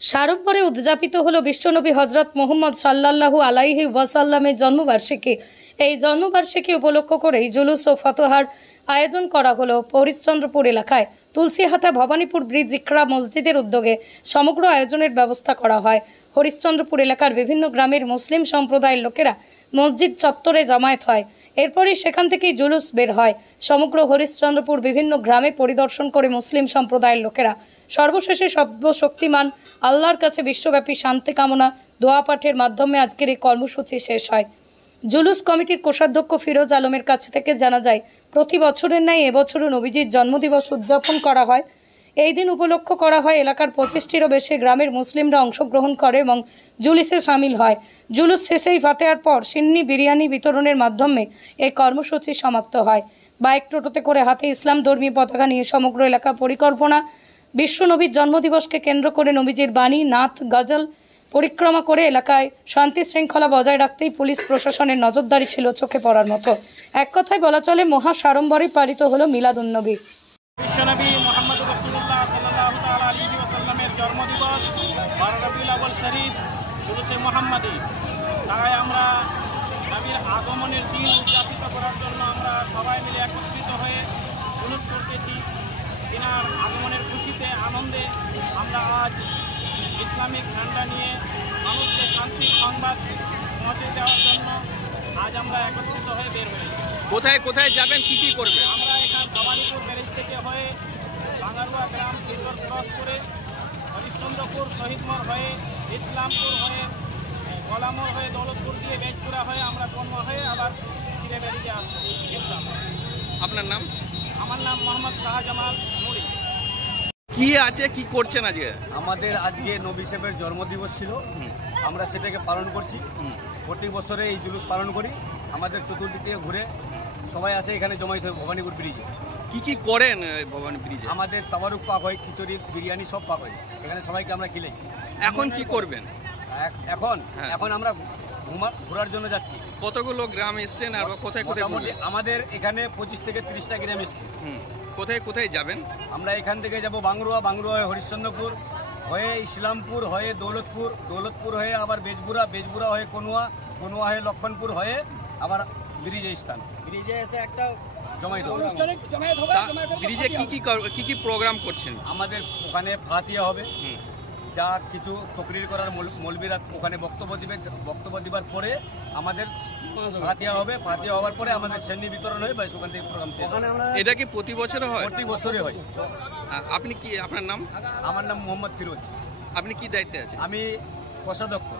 সাড়ম্বরে উদযাপিত হলো বিশ্বনবী হজরত মুহাম্মদ সাল্লাল্লাহু আলাইহি ওয়াসাল্লামের জন্মবার্ষিকী। এই জন্মবার্ষিকী উপলক্ষ করেই জুলুস ও ফতোহার আয়োজন করা হলো হরিশ্চন্দ্রপুর এলাকায়। তুলসীহাটা ভবানীপুর ব্রিজ ইকরা মসজিদের উদ্যোগে সমগ্র আয়োজনের ব্যবস্থা করা হয়। হরিশ্চন্দ্রপুর এলাকার বিভিন্ন গ্রামের মুসলিম সম্প্রদায়ের লোকেরা মসজিদ চত্বরে জমায়েত হয়। এরপরই সেখান থেকেই জুলুস বের হয়। সমগ্র হরিশ্চন্দ্রপুর বিভিন্ন গ্রামে পরিদর্শন করে মুসলিম সম্প্রদায়ের লোকেরা সর্বশেষে সর্বশক্তিমান আল্লাহর কাছে বিশ্বব্যাপী শান্তি কামনা দোয়া পাঠের মাধ্যমে আজকের এই কর্মসূচি শেষ হয়। জুলুস কমিটির কোষাধ্যক্ষ ফিরোজ আলমের কাছ থেকে জানা যায়, প্রতি বছরের ন্যায় এবছরও নবীজির জন্মদিবস উদযাপন করা হয়। এই দিন উপলক্ষ করা হয় এলাকার 25টিরও বেশি গ্রামের মুসলিমরা অংশগ্রহণ করে এবং জুলুসে সামিল হয়। জুলুস শেষেই ফাতেহার পর সিন্নি বিরিয়ানি বিতরণের মাধ্যমে এই কর্মসূচি সমাপ্ত হয়। বাইক টোটোতে করে হাতে ইসলাম ধর্মী পতাকা নিয়ে সমগ্র এলাকা পরিকল্পনা। বিশ্বনবীর জন্মদিবসকে কেন্দ্র করে নবীজির বাণী, নাথ, গজল পরিক্রমা করে এলাকায় শান্তি শৃঙ্খলা বজায় রাখতেই পুলিশ প্রশাসনের নজরদারি ছিল চোখে পড়ার মতো। এক কথায় বলা চলে মহা সাড়ম্বরে পালিত হলো মিলাদুন্নবী। বিশ্বনবী মুহাম্মদ রাসূলুল্লাহ সাল্লাল্লাহু তাআলা আলাইহি ওয়াসাল্লামের জন্মদিবস 12 রবিউল আউয়াল শরীফ জুলুসে মুহাম্মাদি। তাই আমরা নবীর আগমনের দিন উদযাপিত করার জন্য আমরা সবাই মিলে একত্রিত হয়ে জুলুস করতেছি। তিনার আগমনের খুশিতে আনন্দে আমরা আজ ইসলামিক ঝান্ডা নিয়ে মানুষকে শান্তির সংবাদ পৌঁছে দেওয়ার জন্য আজ আমরা একত্রিত হয়ে বের হয়েছি। কোথায় কোথায় যাবেন, কি কি করবেন? আমরা এখান ভবানীপুর ব্যারেজ থেকে হয়ে বাঙ্গারুয়া গ্রাম চিরগড় ক্রস করে হরিশ্চন্দ্রপুর শহীদমোড় হয়ে ইসলামপুর হয়ে গলামোড় হয়ে দৌলতপুর দিয়ে বেজপুরা হয়ে আমরা বনমা হয়ে আবার ফিরে বেরিয়ে আসবো। আপনার নাম? আমার নাম মোহাম্মদ শাহজামাল নুরি। কি আছে, কি করছেন আজকে? আমাদের আজকে নবী সাহেবের জন্মদিবস ছিল, আমরা সেটাকে পালন করছি। প্রতি বছরে এই জুলুস পালন করি। আমাদের চতুর্দিক থেকে ঘুরে সবাই আসে এখানে জমায়েত হয় ভবানীপুর ব্রিজে। কি কি করেন ভবানী ব্রিজে? আমাদের তাবারুক পাক হয়, খিচুড়ি, বিরিয়ানি সব পাক হয় এখানে, সবাইকে আমরা খিলাই। এখন কি করবেন? এখন আমরা ঘোরার জন্য যাচ্ছি। কতগুলো গ্রাম এসছেন আর কোথায় কোথায়? আমাদের এখানে 25 থেকে 30টা গ্রাম এসছে। কোথায় কোথায় যাবেন? আমরা এখান থেকে যাব বাংরুয়া হয়ে হরিশ্চন্দ্রপুর হয়ে ইসলামপুর হয়ে দৌলতপুর হয়ে আবার বেজপুরা হয়ে কনুয়া হয়ে লক্ষণপুর হয়ে আবার ব্রিজে স্থান। ব্রিজে এসে একটা জমায়েত হবে। ব্রিজে কি কি প্রোগ্রাম করছেন? আমাদের ওখানে ফাতিহা হবে, যা কিছু তকরির করার মৌলবীরা ওখানে বক্তব্য দিবার পরে আমাদের ফাতিহা হবে। ফাতিহা হওয়ার পরে আমাদের সেন্নি বিতরণ হয়, বাস ওখান থেকে প্রোগ্রাম শেষ। এটা কি প্রতি বছর হয়? প্রতি বছরই হয়। আপনি কি, আপনার নাম? আমার নাম মোহাম্মদ ফিরোজ। আপনি কি দায়িত্বে আছেন? আমি কোষাধ্যক্ষ।